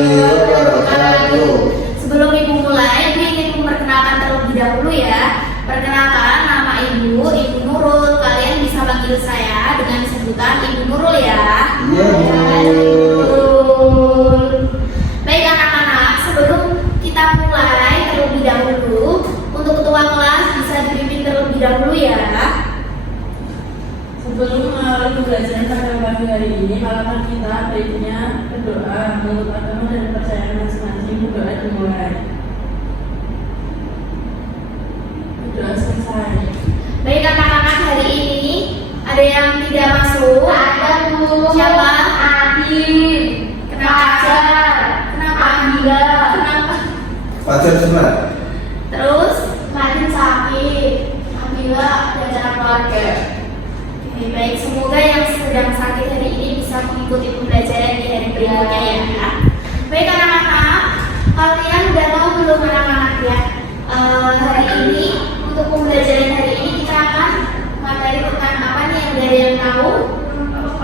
warahmatullahi wabarakatuh. Sebelum Ibu mulai, Ibu ingin memperkenalkan terlebih dahulu ya. Perkenalkan, nama Ibu Nurul. Kalian bisa panggil saya dengan sebutan Ibu Nurul ya. Iya, Nurul. Baik anak-anak, sebelum kita mulai terlebih dahulu, untuk ketua kelas bisa dipimpin terlebih dahulu ya. Sebelum mengawali pembelajaran pada pagi hari ini, marilah kita baiknya berdoa menurut agama dan kepercayaan masing-masing. Berdoa dimulai. Berdoa selesai. Baik anak-anak, hari ini ada yang tidak masuk? Ada Bu. Siapa? Adin. Kenapa? Kenapa? Adila. Kenapa? Fajar Semat. Terus? Adin sakit. Adila ada acara keluarga. Oke, baik, semoga yang sedang sakit hari ini bisa mengikuti pembelajaran di hari berikutnya ya. Baik anak-anak, kalian udah tahu belum anak-anak ya? Hari ini untuk pembelajaran hari ini kita akan materi tentang apa nih yang dari yang tahu?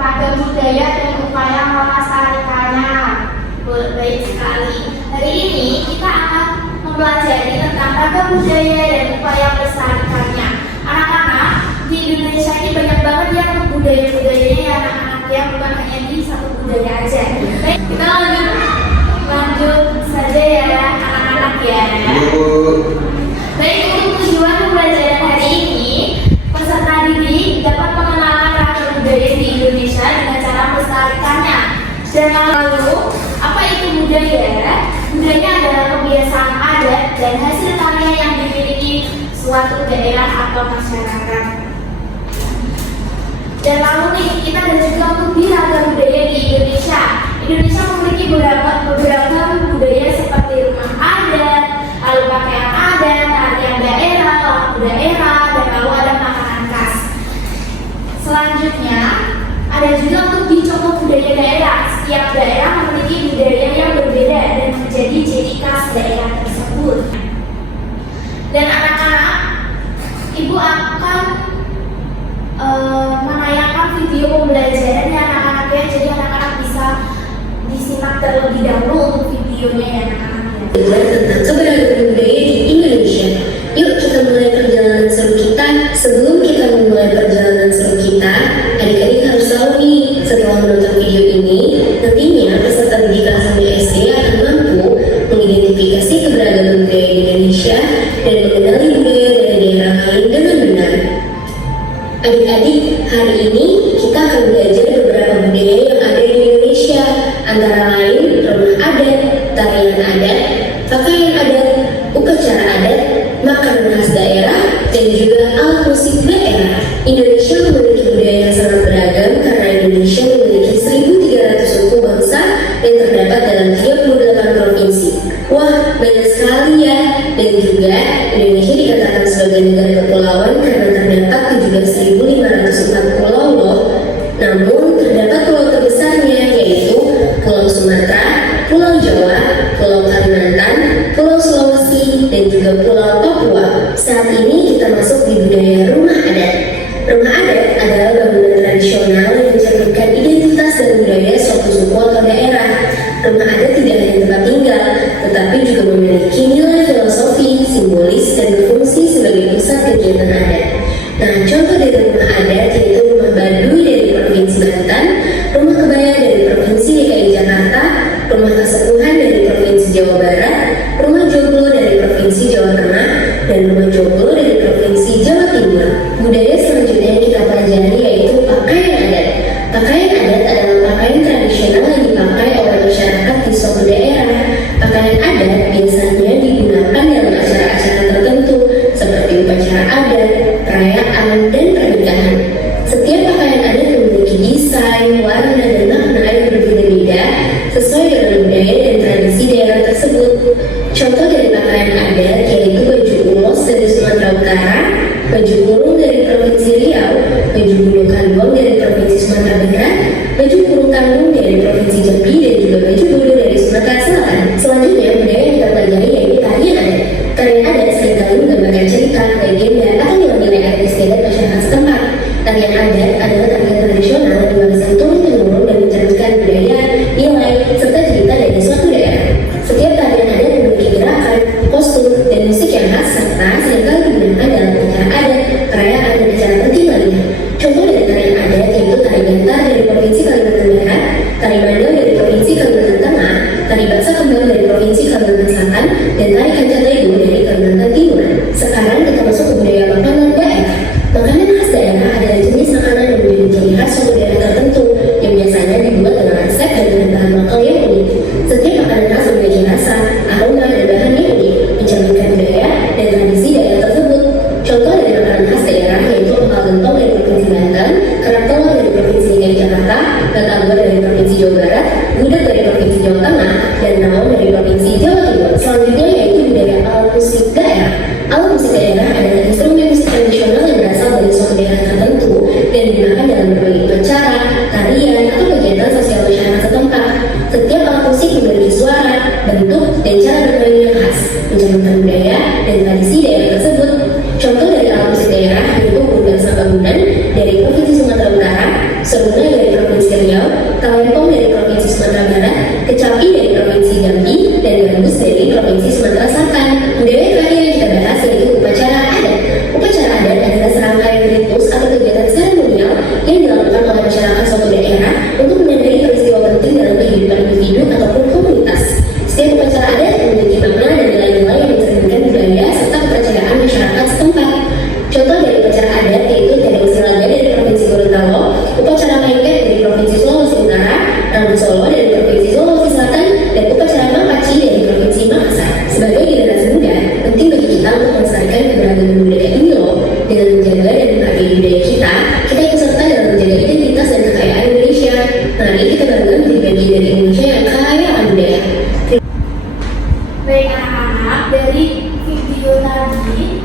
Ragam budaya dan upaya melestarikannya. Baik sekali. Hari ini kita akan mempelajari tentang ragam budaya dan upaya melestarikannya. Anak-anak, di Indonesia ini banyak banget ya budaya-budayanya ya anak-anak ya, bukan hanya di satu budaya aja. Baik, kita lanjut saja ya anak-anak ya. Baik, untuk tujuan pembelajaran hari ini, peserta didik dapat mengenalkan ragam budaya di Indonesia dengan cara melestarikannya. Dan lalu, apa itu budaya? Budaya adalah kebiasaan adat dan hasil karya yang dimiliki suatu daerah atau masyarakat. Dan lalu nih, kita ada juga untuk ragam budaya di Indonesia. Indonesia memiliki beberapa budaya seperti rumah adat, lalu pakaian adat, tarian daerah, lagu daerah, dan lalu ada makanan khas. Selanjutnya, ada juga untuk dicontoh budaya daerah. Setiap daerah memiliki budaya yang berbeda dan menjadi ciri khas daerah tersebut. Dan anak-anak, Ibu akan menayangkan video pembelajaran ya anak-anak ya, jadi anak-anak bisa disimak terlebih dahulu untuk videonya ya anak-anak ya. Tentang keberagaman budaya di Indonesia. Yuk kita mulai perjalanan seru kita. Sebelum kita memulai perjalanan seru kita, adik-adik harus tahu nih, setelah menonton video ini, nantinya peserta didik kelas 1 SD akan mampu mengidentifikasi keberagaman budaya di Indonesia dan mengenali budaya dari daerah lain dengan benar. Adik-adik, hari ini kita akan belajar beberapa budaya yang ada di Indonesia, antara lain rumah adat, tarian adat, pakaian adat, upacara adat, makanan khas daerah, dan juga alat musik daerah. Indonesia memiliki budaya yang sangat beragam karena Indonesia memiliki 1.300 suku bangsa yang terdapat dalam 38 provinsi. Wah, banyak sekali ya. Dan juga Indonesia dikatakan sebagai negara kepulauan karena terdapat 17.504 pulau loh. Namun terdapat pulau terbesarnya yaitu Pulau Sumatera, Pulau Jawa, Pulau Kalimantan, Pulau Sulawesi, dan juga Pulau Papua. Saat ini kita masuk di budaya rumah adat. Rumah adat adalah bangunan tradisional yang mencerminkan identitas dan budaya suatu suku atau daerah. Rumah adat tidak hanya tempat tinggal, tetapi juga memiliki nilai filosofi, simbolis, dan berfungsi sebagai pusat kegiatan adat. Nah, contoh dari rumah adat yaitu rumah Baduy dari Provinsi Banten, rumah kebaya dari Provinsi DKI Jakarta, rumah kesepuhan dari Provinsi Jawa Barat, rumah joglo dari Provinsi Jawa Tengah, dan rumah joglo dari Provinsi Jawa Timur. Budaya selanjutnya yang kita pelajari yaitu pakaian adat. Pakaian adat adalah pakaian tradisional yang dipakai oleh masyarakat di suatu daerah. Pakaian adat biasanya digunakan dalam acara-acara tertentu seperti upacara adat, perayaan, dan pernikahan. Setiap pakaian adat memiliki desain, warna, dan makna yang berbeda-beda sesuai dengan budaya dan tradisi daerah tersebut. Contoh dari pakaian adat yaitu baju ulos dari Sumatera Utara, baju kurung dari Provinsi Riau, baju bulu kandung dari Provinsi Sumatera Barat, baju kurung kandung dari Provinsi Jambi, dan juga baju bodo dari Sumatera Selatan. Selanjutnya, budaya yang kita pelajari yaitu tarian adat. Tarian adat seringkali menggambarkan cerita, legenda, atau nilai-nilai adat istiadat masyarakat setempat. Tarian adat adalah tarian tradisional yang diwariskan turun-temurun dan mencerminkan budaya, nilai, serta cerita dari suatu daerah. Gorontalo dari Provinsi Jawa Timur. Selanjutnya yaitu budaya alat musik daerah. Alat musik daerah adalah instrumen musik tradisional yang berasal dari suatu daerah tertentu dan digunakan dalam berbagai upacara, tarian, atau kegiatan sosial masyarakat setempat. Setiap alat musik memiliki suara, bentuk, dan cara bermain yang khas, mencerminkan budaya dan tradisi daerah tersebut. Contoh dari alat musik daerah yaitu gunung Sabangunan dari Provinsi Sumatera Utara, Seruna dari Provinsi Riau, Talempong dari Provinsi Sumatera Barat, Kecapi dari Provinsi Jambi, dan Gambus dari Provinsi Sumatera Selatan. Budaya terakhir yang kita bahas yaitu upacara adat. Upacara adat adalah serangkaian ritus atau kegiatan seremonial yang dilakukan oleh masyarakat suatu daerah untuk menandai peristiwa penting dalam kehidupan individu ataupun komunitas. Setiap upacara adat memiliki makna dan nilai-nilai yang mencerminkan budaya serta kepercayaan masyarakat setempat. Contoh dari upacara adat yaitu Tedeng Silaga dari Provinsi Gorontalo, upacara Lengket dari Provinsi Sulawesi Utara, Rambut Solo dari Provinsi Sulawesi Selatan, dan upacara Mapaci dari Provinsi Makassar. Sebagai generasi muda, penting bagi kita untuk melestarikan keberagaman budaya ini loh. Dengan menjaga dan menghargai budaya kita ikut serta dalam menjaga identitas dan kekayaan Indonesia. Mari kita bangga menjadi bagian dari Indonesia yang kaya akan budaya. Baik anak-anak, dari video tadi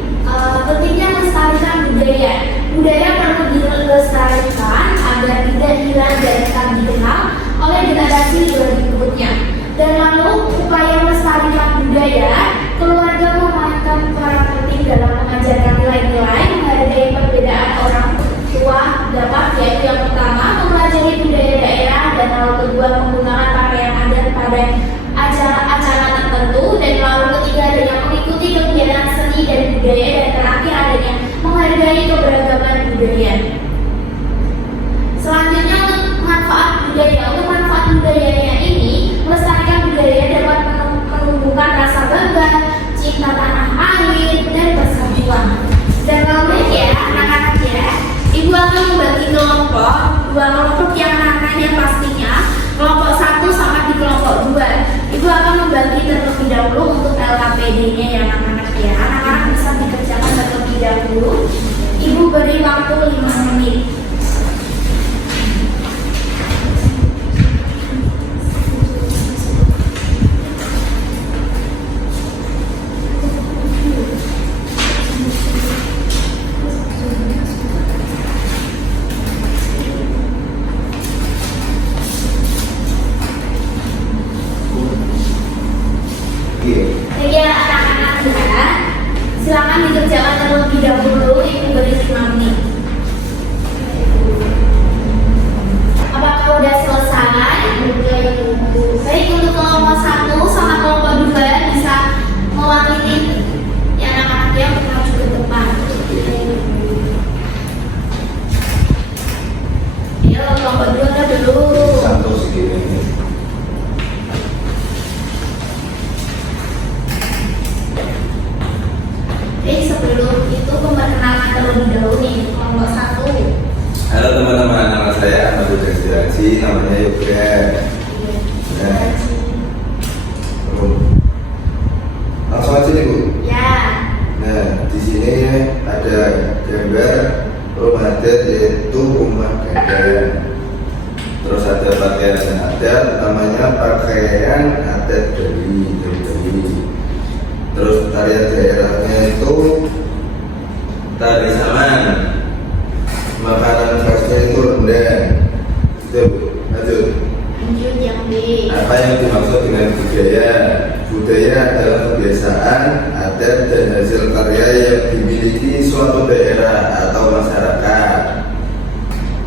pentingnya melestarikan budaya. Budaya perlu dilestarikan agar tidak hilang dan tetap dikenal oleh generasi berikutnya. Dan lalu upaya melestarikan budaya, keluarga memainkan peran penting dalam mengajarkan nilai-nilai, menghargai perbedaan orang tua dapat, yaitu yang pertama mempelajari budaya daerah, dan lalu kedua menggunakan pakaian adat pada acara-acara tertentu, dan lalu ketiga adanya mengikuti kegiatan seni dan budaya, dan terakhir adanya menghargai keberagaman budaya. Selanjutnya untuk manfaat budaya. Untuk manfaat budayanya ini, melestarikan budaya dapat menumbuhkan rasa bangga, cinta tanah air, dan persatuan. Dan lalu ya anak-anak ya, ibu akan membagi kelompok, dua kelompok yang namanya pastinya kelompok 1 sama di kelompok 2. Ibu akan membagi terlebih dahulu untuk LKPD-nya ya anak-anak ya. Anak-anak bisa dikerjakan terlebih dahulu. Ibu beri waktu 5 menit. Iya. Ya anak-anak ya, silakan dikerjakan terlebih dahulu. Ibu beri 5 menit. Apakah udah selesai? Baik, untuk kelompok 1 sama kelompok 2 bisa mewakili ya anak-anak yang maju ke depan. Ya kelompok 2 udah dulu. Satu segini. Sebelum itu pemberkenalan terlebih dahulu nih kelompok 1. Halo teman-teman, nama saya Ahmad Haji, namanya Yoga. Nah, langsung aja nih Bu. Ya. Nah, di sini ada gambar rumah adat yaitu rumah gadang. Terus ada pakaian adat, namanya pakaian adat dari Bali. Terus tarian daerahnya itu tari saman. Makanan khasnya itu rendang. Itu, lanjut. Lanjut yang B. Apa yang dimaksud dengan budaya? Budaya adalah kebiasaan, adat, dan hasil karya yang dimiliki suatu daerah atau masyarakat.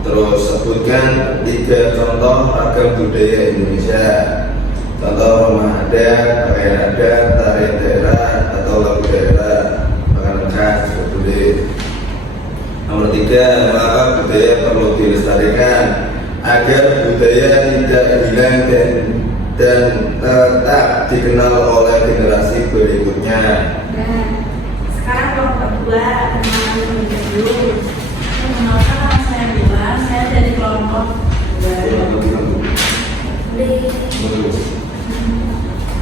Terus sebutkan 3 contoh ragam budaya Indonesia. Contoh rumah adat, pakaian adat, tarian daerah, atau lagu daerah, makanan khas, boleh. Nomor 3, mengapa budaya perlu dilestarikan? Agar budaya tidak hilang dan tetap dikenal oleh generasi berikutnya. Nah, sekarang kelompok 2 kenalan dulu. Mengenalkan nama saya Bila, saya dari kelompok 2.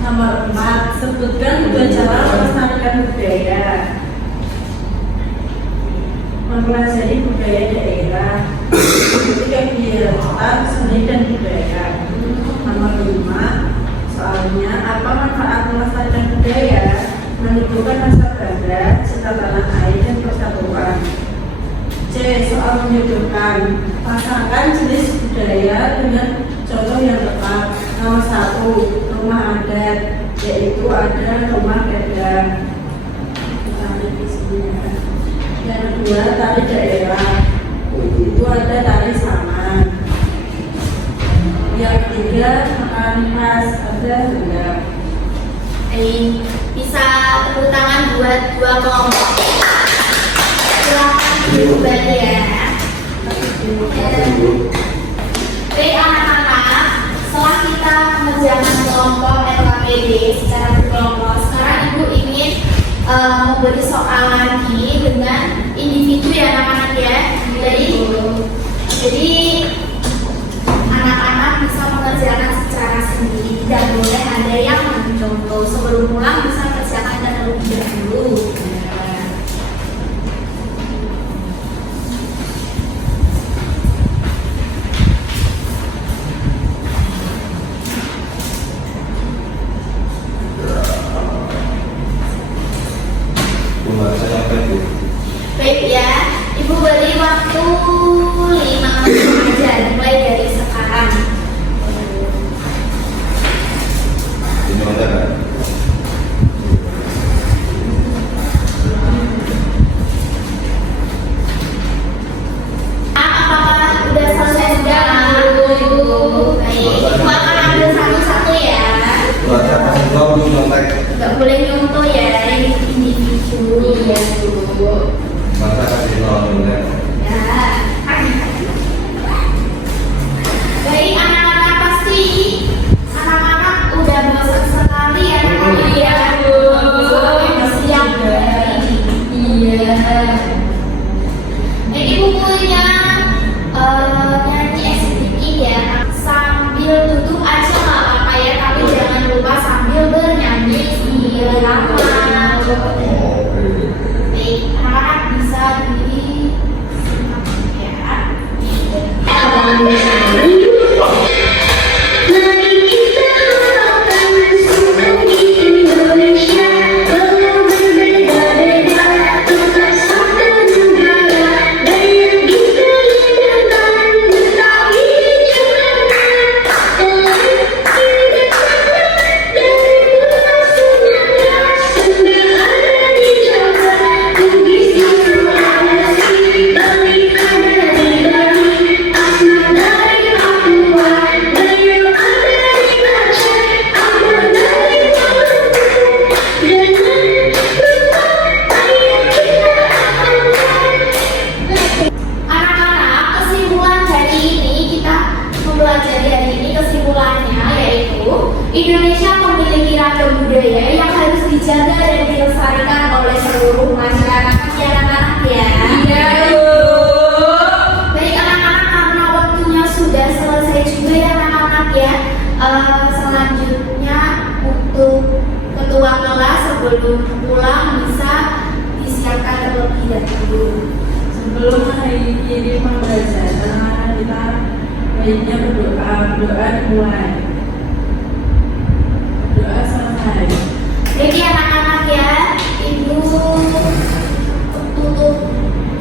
Nomor 4, sebutkan 2 cara melestarikan budaya. Mempelajari budaya daerah, ketika kegiatan seni dan budaya. Nomor 5, Soalnya, apa manfaat melestarikan budaya menumbuhkan rasa bangga, cinta tanah air dan persatuan. C. Soal menjodohkan, pasangkan jenis budaya dengan contoh yang tepat. Nomor 1, rumah adat, yaitu ada rumah gadang. Yang kedua, tari daerah, itu ada tari saman. Yang ketiga, makanan khas, ada rendang. Bisa tepuk tangan buat dua kelompok. Silakan dibuat ya. Oke anak-anak, setelah kita mengerjakan kelompok LKPD secara berkelompok, sekarang ibu ingin memberi soal lagi dengan individu ya anak-anak ya. Jadi anak-anak bisa mengerjakan secara sendiri, tidak boleh ada yang mencontoh. Sebelum pulang bisa kerjakan terlebih dahulu. Pembahasan apa itu? Baik ya, ibu beri waktu 5 menit aja, mulai dari sekarang. Ini ada kan? Apakah udah selesai sekarang? Baik, ibu akan ambil satu-satu ya. Baca kasih tahu dulu nyontek. Gak boleh nyontoh ya, ini individu ya dulu. Baca kasih tahu nyontek. Ya. Baik anak-anak, pasti anak-anak udah bosan sekali ya. Iya bu. Siap. Iya. Ini bukunya nyanyi SDI ya. Sambil duduk aja nggak apa-apa ya, tapi jangan lupa sambil bernyanyi irama. Baik, anak-anak bisa disimak ya. Mari kita harapkan semua di Indonesia, walau berbeda-beda, tetap satu negara. Daya kita lindungan, Betawi Jakarta. Telah tidak pernah dari Pulau Sumatera, sudah ada di Jawa, Bugis di Sulawesi, Bali ada di Bali, Asmat dari Papua, Bayu ada di Aceh, Ambon dari Maluku. Jangan lupa ayo kita amalkan. Anak-anak, kesimpulan dari ini kita mempelajari hari ini kesimpulannya yaitu Indonesia memiliki ragam budaya yang harus dijaga dan dilestarikan oleh seluruh masyarakat ya anak-anak ya. Iya bu. Baik anak-anak, karena waktunya sudah selesai juga ya anak-anak ya. Selanjutnya untuk ketua kelas sebelum pulang bisa disiapkan terlebih dahulu. Sebelum mengakhiri pembelajaran, kita baiknya berdoa. Doa dimulai. Doa selesai. Jadi anak-anak ya, ibu tutup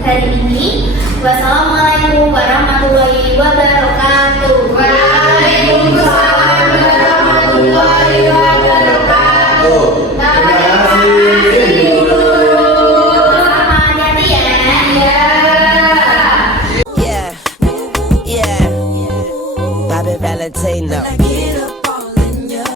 hari ini. Wassalamualaikum warahmatullahi wabarakatuh. Waalaikumsalam warahmatullahi wabarakatuh. Terima kasih. Sama hati ya. Yeah, yeah, Bobby Valentino.